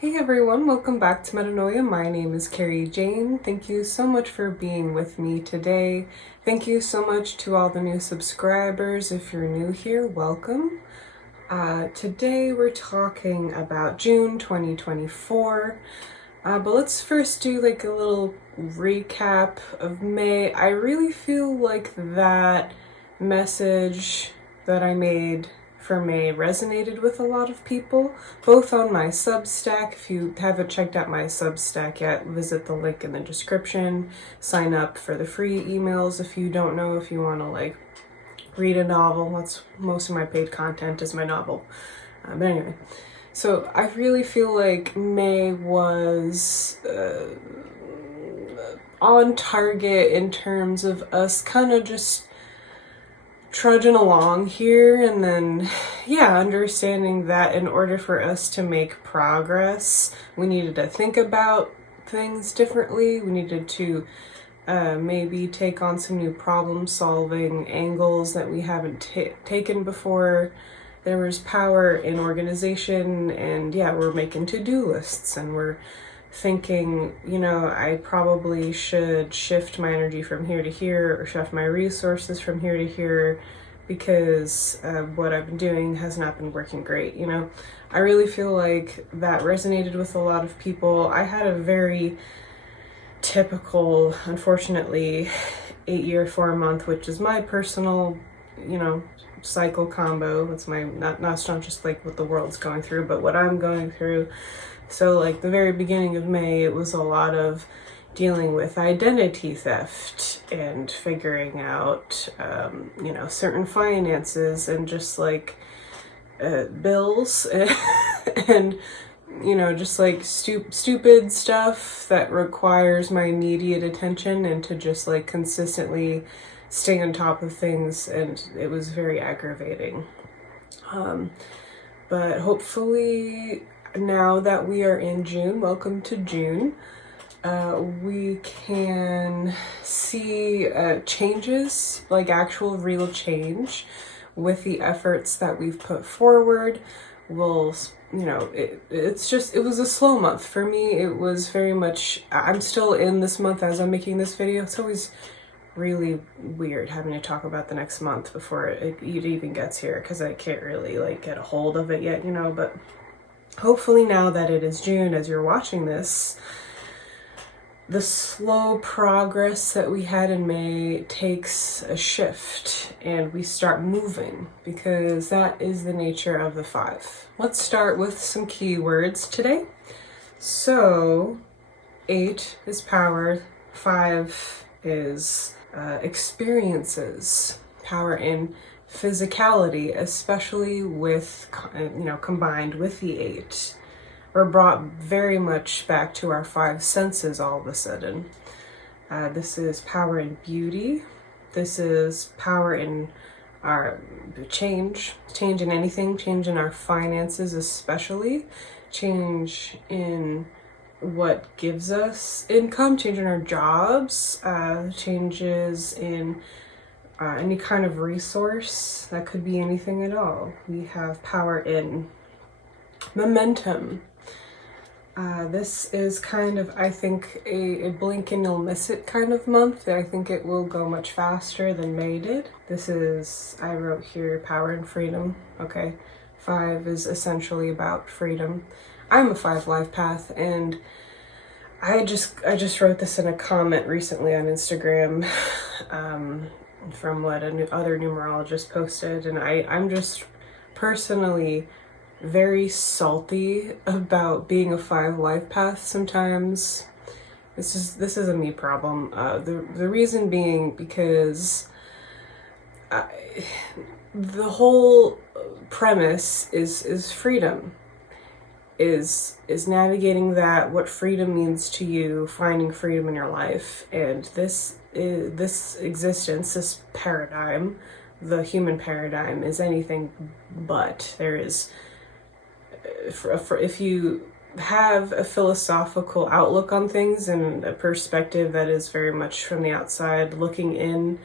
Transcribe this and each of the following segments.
Hey everyone, welcome back to Metanoia. My name is Carrie Jane. Thank you so much for being with me today. Thank you so much to all the new subscribers. If you're new here, welcome. Today we're talking about June 2024. But let's first do like a little recap of May. I really feel like that message that I made for May resonated with a lot of people, both on my Substack. If you haven't checked out my Substack yet, visit the link in the description. Sign up for the free emails if you don't know if you want to like read a novel. That's most of my paid content is my novel. But anyway, so I really feel like May was on target in terms of us kind of just trudging along here, and then understanding that in order for us to make progress, we needed to think about things differently. We needed to maybe take on some new problem solving angles that we haven't taken before. There was power in organization, and we're making to-do lists, and we're thinking, I probably should shift my energy from here to here, or shift my resources from here to here, because what I've been doing has not been working great. I really feel like that resonated with a lot of people. I had a very typical, unfortunately, 8-year, 4-month, which is my personal, cycle combo. It's my, not just like what the world's going through, but what I'm going through. So like the very beginning of May, it was a lot of dealing with identity theft and figuring out, certain finances and just like bills and, just like stupid stuff that requires my immediate attention, and to just like consistently stay on top of things. And it was very aggravating. But hopefully, now that we are in June, welcome to June, we can see changes, like actual real change with the efforts that we've put forward. It was a slow month for me. It was very much, I'm still in this month as I'm making this video. It's always really weird having to talk about the next month before it even gets here, because I can't really like get a hold of it yet, but hopefully now that it is June, as you're watching this, the slow progress that we had in May takes a shift and we start moving, because that is the nature of the 5. Let's start with some keywords today. So 8 is power, 5 is experiences, power in physicality, especially with, combined with the 8. We're brought very much back to our 5 senses all of a sudden. This is power in beauty. This is power in our change in anything, change in our finances especially, change in what gives us income, change in our jobs, changes in any kind of resource. That could be anything at all. We have power in momentum. This is kind of, I think, a blink and you'll miss it kind of month. I think it will go much faster than May did. This is, I wrote here, power and freedom. Okay, 5 is essentially about freedom. I'm a 5 life path, and I just wrote this in a comment recently on Instagram from what other numerologist posted, and I'm just personally very salty about being a 5 life path sometimes. This is a me problem. The reason being because the whole premise is freedom. Is navigating that, what freedom means to you, finding freedom in your life. And this existence, this paradigm, the human paradigm, is anything but. There is, if you have a philosophical outlook on things and a perspective that is very much from the outside looking in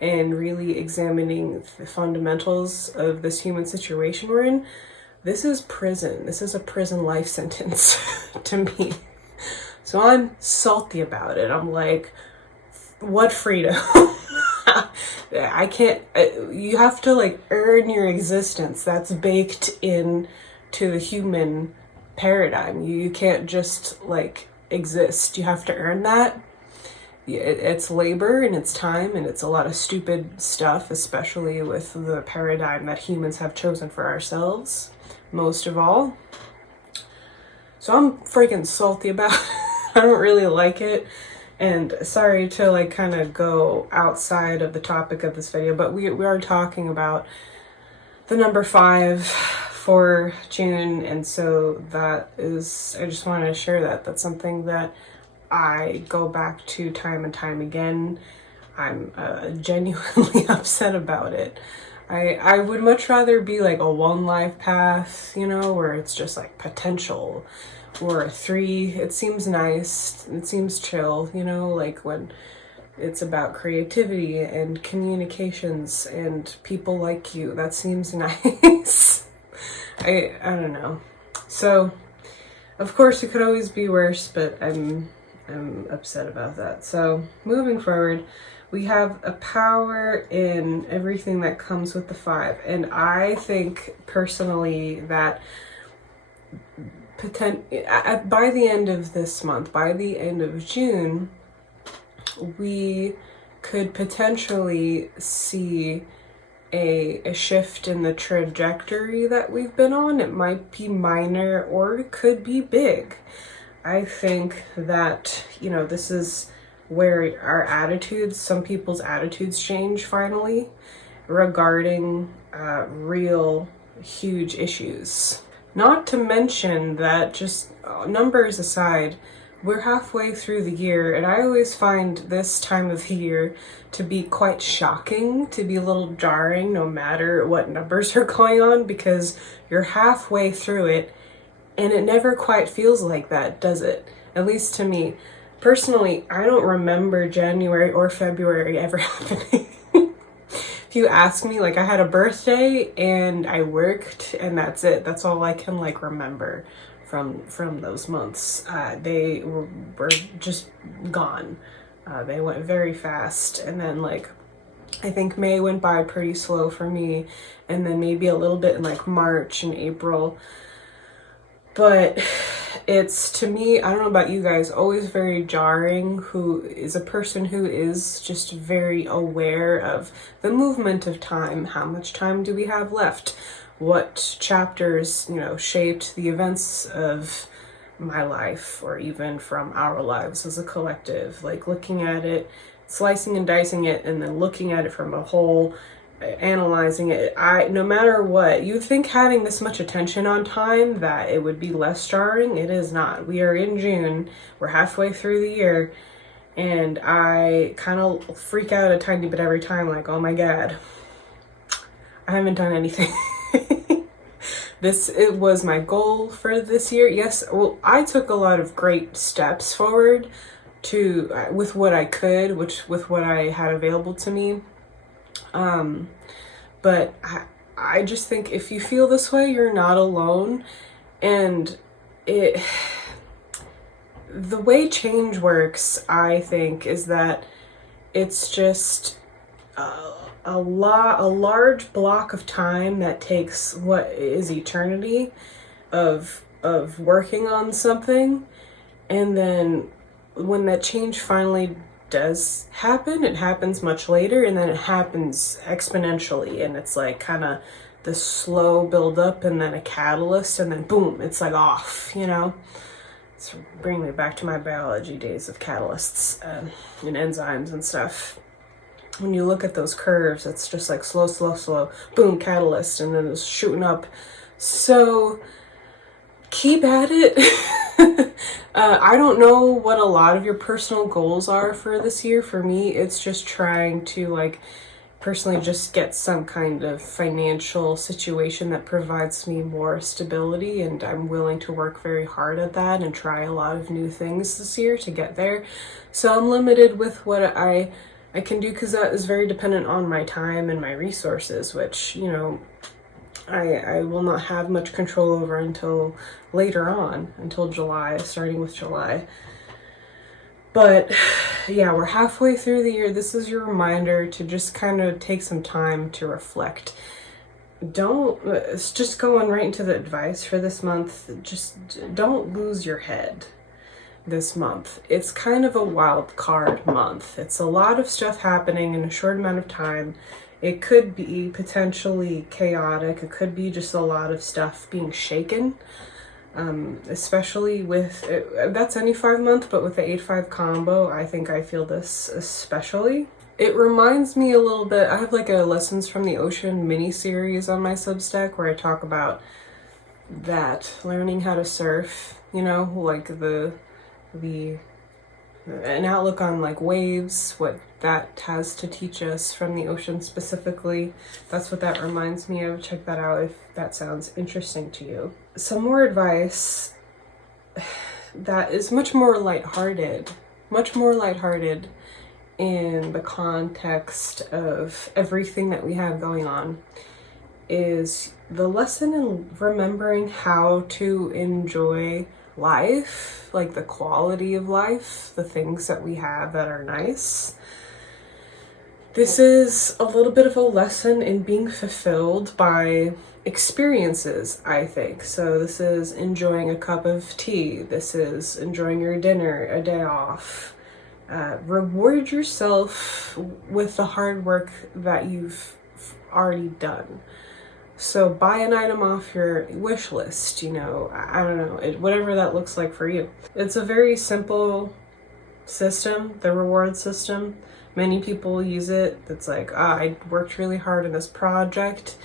and really examining the fundamentals of this human situation we're in, this is prison. This is a prison life sentence to me. So I'm salty about it. I'm like, what freedom? I can't, you have to like earn your existence. That's baked in to the human paradigm. You can't just like exist. You have to earn that. It's labor and it's time and it's a lot of stupid stuff, especially with the paradigm that humans have chosen for ourselves, most of all. So I'm freaking salty about it. I don't really like it. And sorry to like kind of go outside of the topic of this video, but we are talking about the number 5 for June. And so that is, I just want to share that. That's something that I go back to time and time again. I'm genuinely upset about it. I would much rather be like a 1 life path, you know, where it's just like potential, or a 3. It seems nice. It seems chill, you know, like when it's about creativity and communications and people like you. That seems nice. I don't know. So, of course, it could always be worse, but I'm upset about that. So moving forward, we have a power in everything that comes with the 5. And I think personally that by the end of this month, by the end of June, we could potentially see a shift in the trajectory that we've been on. It might be minor or it could be big. I think that, you know, this is where our attitudes, some people's attitudes change finally regarding real huge issues. Not to mention that, just numbers aside, we're halfway through the year, and I always find this time of the year to be quite shocking, to be a little jarring no matter what numbers are going on, because you're halfway through it and it never quite feels like that, does it? At least to me. Personally, I don't remember January or February ever happening. If you ask me, like, I had a birthday and I worked and that's it. That's all I can like remember from those months. They were just gone. They went very fast, and then like I think May went by pretty slow for me, and then maybe a little bit in like March and April. But it's, to me, I don't know about you guys, always very jarring, who is a person who is just very aware of the movement of time. How much time do we have left? What chapters, you know, shaped the events of my life, or even from our lives as a collective? Like looking at it, slicing and dicing it, and then looking at it from a whole, analyzing it. No matter what, you'd think having this much attention on time that it would be less jarring. It is not. We are in June, we're halfway through the year, and I kind of freak out a tiny bit every time, like, oh my god, I haven't done anything. It was my goal for this year. Yes, well, I took a lot of great steps forward with what I could, with what I had available to me. But I just think if you feel this way, you're not alone. And the way change works, I think, is that it's just a large block of time that takes what is eternity of working on something, and then when that change finally does happen, it happens much later, and then it happens exponentially, and it's like kind of the slow build up and then a catalyst, and then boom, it's like off, you know? It's bringing me back to my biology days of catalysts and enzymes and stuff. When you look at those curves, it's just like slow, boom, catalyst, and then it's shooting up. So keep at it. I don't know what a lot of your personal goals are for this year. For me, it's just trying to like personally just get some kind of financial situation that provides me more stability, and I'm willing to work very hard at that and try a lot of new things this year to get there. So I'm limited with what I can do, because that is very dependent on my time and my resources, which, you know, I will not have much control over until later on, until July, starting with July. But yeah, we're halfway through the year. This is your reminder to just kind of take some time to reflect. It's just going right into the advice for this month. Just don't lose your head this month. It's kind of a wild card month. It's a lot of stuff happening in a short amount of time. It could be potentially chaotic. It could be just a lot of stuff being shaken. Especially with, that's any 5-month, but with the 8-5 combo, I think I feel this especially. It reminds me a little bit, I have like a Lessons from the Ocean mini series on my Substack where I talk about that, learning how to surf, like an outlook on like waves, what that has to teach us from the ocean specifically. That's what that reminds me of. Check that out if that sounds interesting to you. Some more advice that is much more lighthearted in the context of everything that we have going on is the lesson in remembering how to enjoy life, like the quality of life, the things that we have that are nice. This is a little bit of a lesson in being fulfilled by experiences, I think. So this is enjoying a cup of tea. This is enjoying your dinner, a day off. Reward yourself with the hard work that you've already done. So buy an item off your wish list, I don't know, whatever that looks like for you. It's a very simple system, the reward system. Many people use it. It's like, I worked really hard on this project,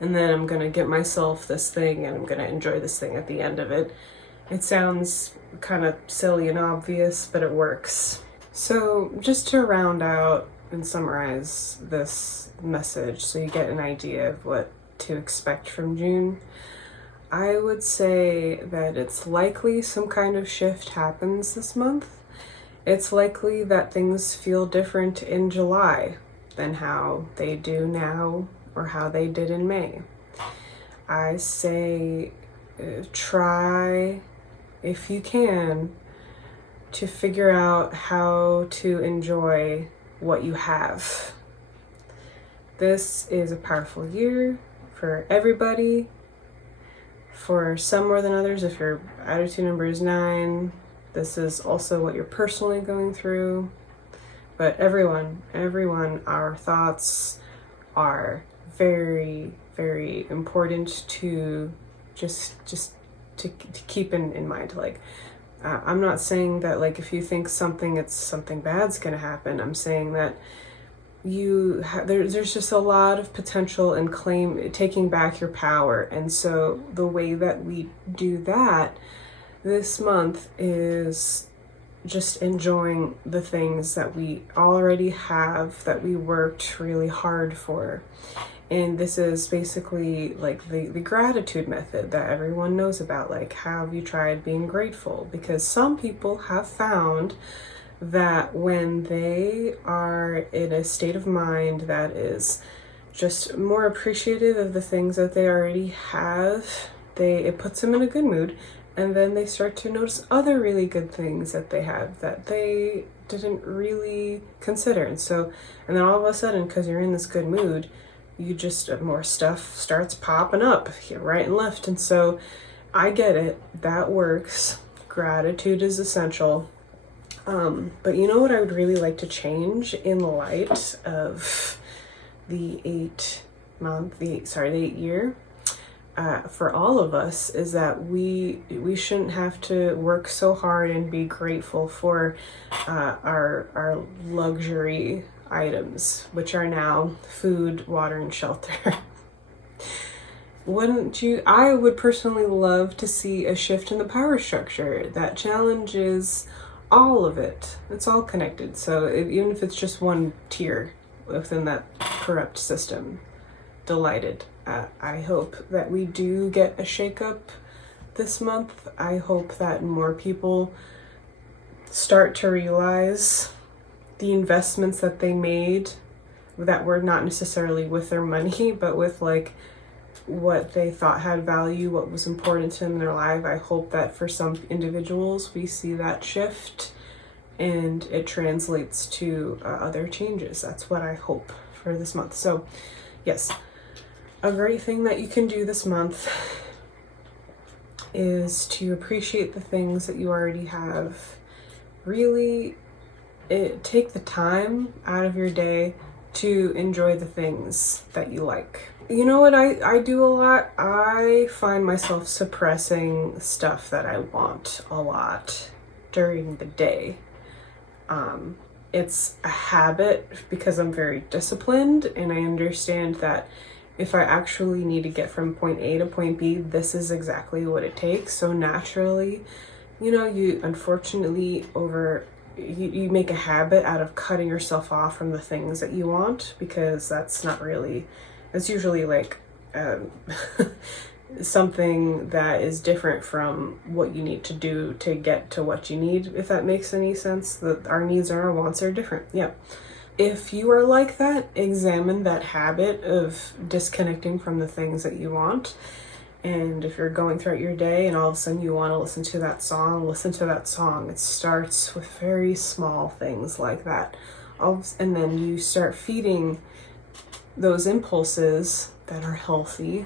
and then I'm gonna get myself this thing, and I'm gonna enjoy this thing at the end of it. It sounds kind of silly and obvious, but it works. So just to round out and summarize this message so you get an idea of what to expect from June, I would say that it's likely some kind of shift happens this month. It's likely that things feel different in July than how they do now or how they did in May. I say try, if you can, to figure out how to enjoy what you have. This is a powerful year for everybody. For some more than others, if your attitude number is 9, this is also what you're personally going through. But everyone, our thoughts are very, very important to just to keep in mind. Like, I'm not saying that like if you think something bad's gonna happen. I'm saying that there's just a lot of potential in taking back your power. And so the way that we do that this month is just enjoying the things that we already have, that we worked really hard for. And this is basically like the gratitude method that everyone knows about. Like, have you tried being grateful? Because some people have found that when they are in a state of mind that is just more appreciative of the things that they already have, it puts them in a good mood, and then they start to notice other really good things that they have that they didn't really consider. And then all of a sudden, because you're in this good mood, you just, more stuff starts popping up right and left. And so I get it, that works. Gratitude is essential. But you know what I would really like to change in the light of the 8 year for all of us is that we shouldn't have to work so hard and be grateful for our luxury items, which are now food, water, and shelter. I would personally love to see a shift in the power structure that challenges all of it. It's all connected. So even if it's just one tier within that corrupt system, delighted. I hope that we do get a shakeup this month. I hope that more people start to realize the investments that they made that were not necessarily with their money, but with like what they thought had value, what was important to them in their life. I hope that for some individuals we see that shift and it translates to other changes. That's what I hope for this month. So yes, a great thing that you can do this month is to appreciate the things that you already have. Really take the time out of your day to enjoy the things that you like. You know what I do a lot? I find myself suppressing stuff that I want a lot during the day. It's a habit because I'm very disciplined, and I understand that if I actually need to get from point A to point B, this is exactly what it takes. So naturally, you unfortunately you make a habit out of cutting yourself off from the things that you want, because that's usually like something that is different from what you need to do to get to what you need, if that makes any sense. That our needs and our wants are different. Yeah. If you are like that, examine that habit of disconnecting from the things that you want. And if you're going throughout your day and all of a sudden you want to listen to that song, listen to that song. It starts with very small things like that. And then you start feeding those impulses that are healthy.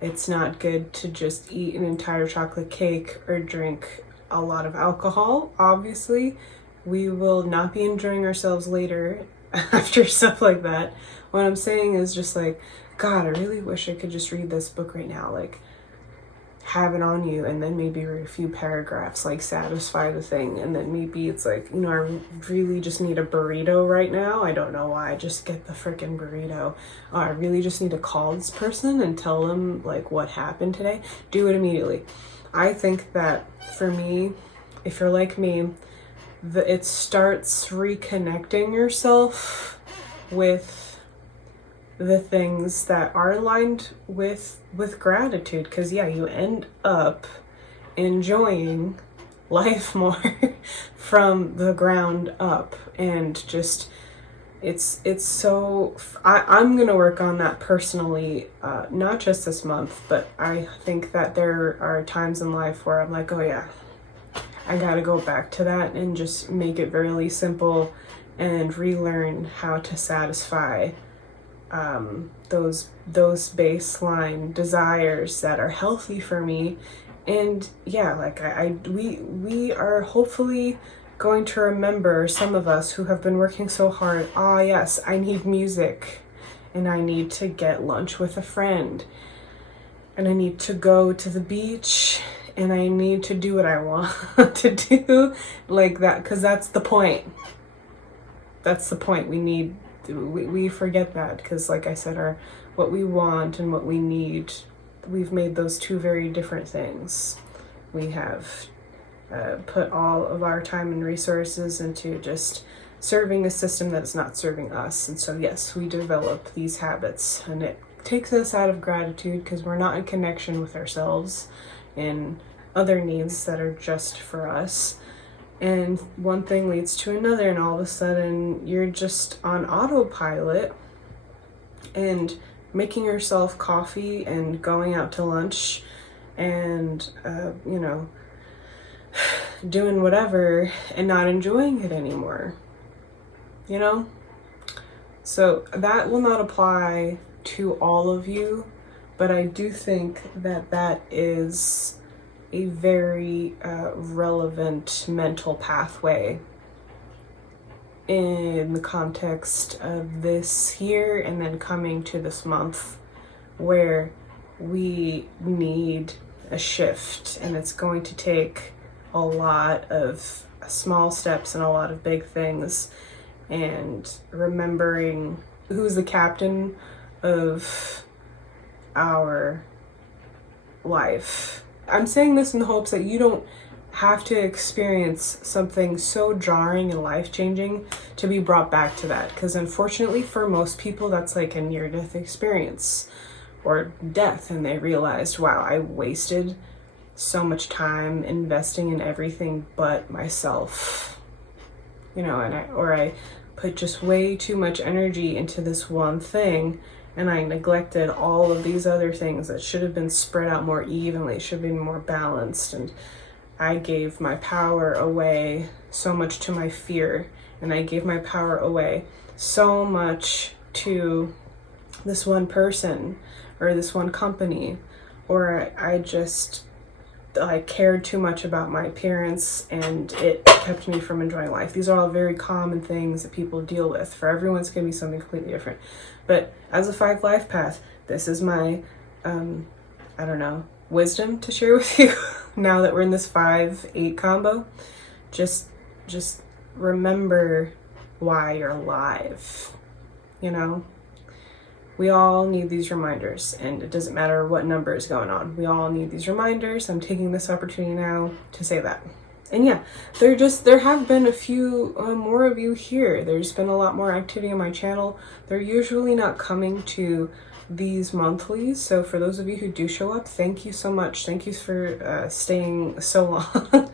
It's not good to just eat an entire chocolate cake or drink a lot of alcohol. Obviously, we will not be enjoying ourselves later after stuff like that. What I'm saying is just like, God, I really wish I could just read this book right now. Like, have it on you, and then maybe read a few paragraphs, like satisfy the thing. And then maybe it's like, I really just need a burrito right now. I don't know why. Just get the freaking burrito. Oh, I really just need to call this person and tell them like what happened today. Do it immediately. I think that for me, if you're like me, it starts reconnecting yourself with the things that are aligned with gratitude, because you end up enjoying life more from the ground up. And just it's so I'm gonna work on that personally, not just this month, but I think that there are times in life where I'm like, oh yeah, I gotta go back to that and just make it really simple and relearn how to satisfy those baseline desires that are healthy for me. And we are hopefully going to remember, some of us who have been working so hard, yes, I need music, and I need to get lunch with a friend, and I need to go to the beach, and I need to do what I want to do, like that, because that's the point. We forget that, because like I said, what we want and what we need, we've made those two very different things. We have put all of our time and resources into just serving a system that is not serving us. And so yes, we develop these habits, and it takes us out of gratitude because we're not in connection with ourselves and other needs that are just for us. And one thing leads to another, and all of a sudden you're just on autopilot and making yourself coffee and going out to lunch and doing whatever and not enjoying it anymore. So that will not apply to all of you, but I do think that is a very relevant mental pathway in the context of this year and then coming to this month, where we need a shift, and it's going to take a lot of small steps and a lot of big things, and remembering who's the captain of our life. I'm saying this in the hopes that you don't have to experience something so jarring and life-changing to be brought back to that. Because unfortunately for most people, that's like a near-death experience or death, and they realized, wow, I wasted so much time investing in everything but myself. And I put just way too much energy into this one thing, and I neglected all of these other things that should have been spread out more evenly, should have been more balanced. And I gave my power away so much to my fear, and I gave my power away so much to this one person or this one company, or I cared too much about my appearance, and it kept me from enjoying life. These are all very common things that people deal with. For everyone, it's going to be something completely different. But as a 5 life path, this is my, wisdom to share with you now that we're in this 5-8 combo. Just remember why you're alive, you know? We all need these reminders, and it doesn't matter what number is going on. We all need these reminders. I'm taking this opportunity now to say that. And yeah, there have been a few more of you here. There's been a lot more activity on my channel. They're usually not coming to these monthlies. So for those of you who do show up, thank you so much. Thank you for staying so long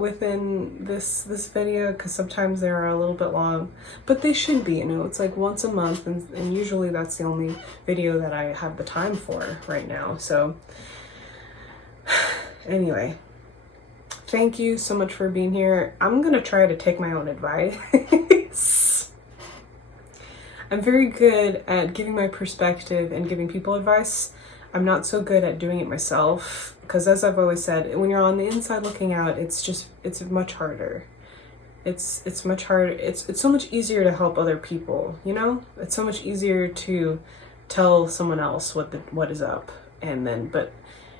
within this video, because sometimes they are a little bit long, but they should be, you know, it's like once a month, and usually that's the only video that I have the time for right now. So anyway, thank you so much for being here. I'm gonna try to take my own advice. I'm very good at giving my perspective and giving people advice. I'm not so good at doing it myself, because as I've always said, when you're on the inside looking out, it's much harder. It's much harder. It's so much easier to help other people, you know? It's so much easier to tell someone else what is up, but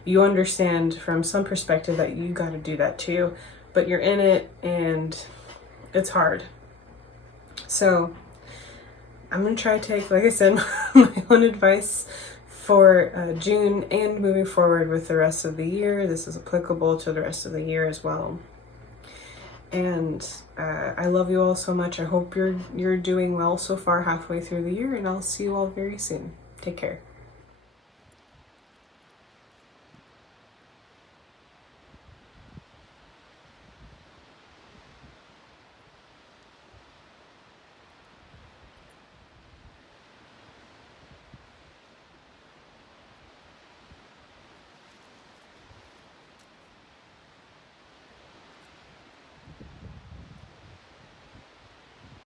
you understand from some perspective that you got to do that too, but you're in it and it's hard. So I'm going to try to take, like I said, my own advice for June and moving forward with the rest of the year. This is applicable to the rest of the year as well. And I love you all so much. I hope you're doing well so far halfway through the year, and I'll see you all very soon. Take care.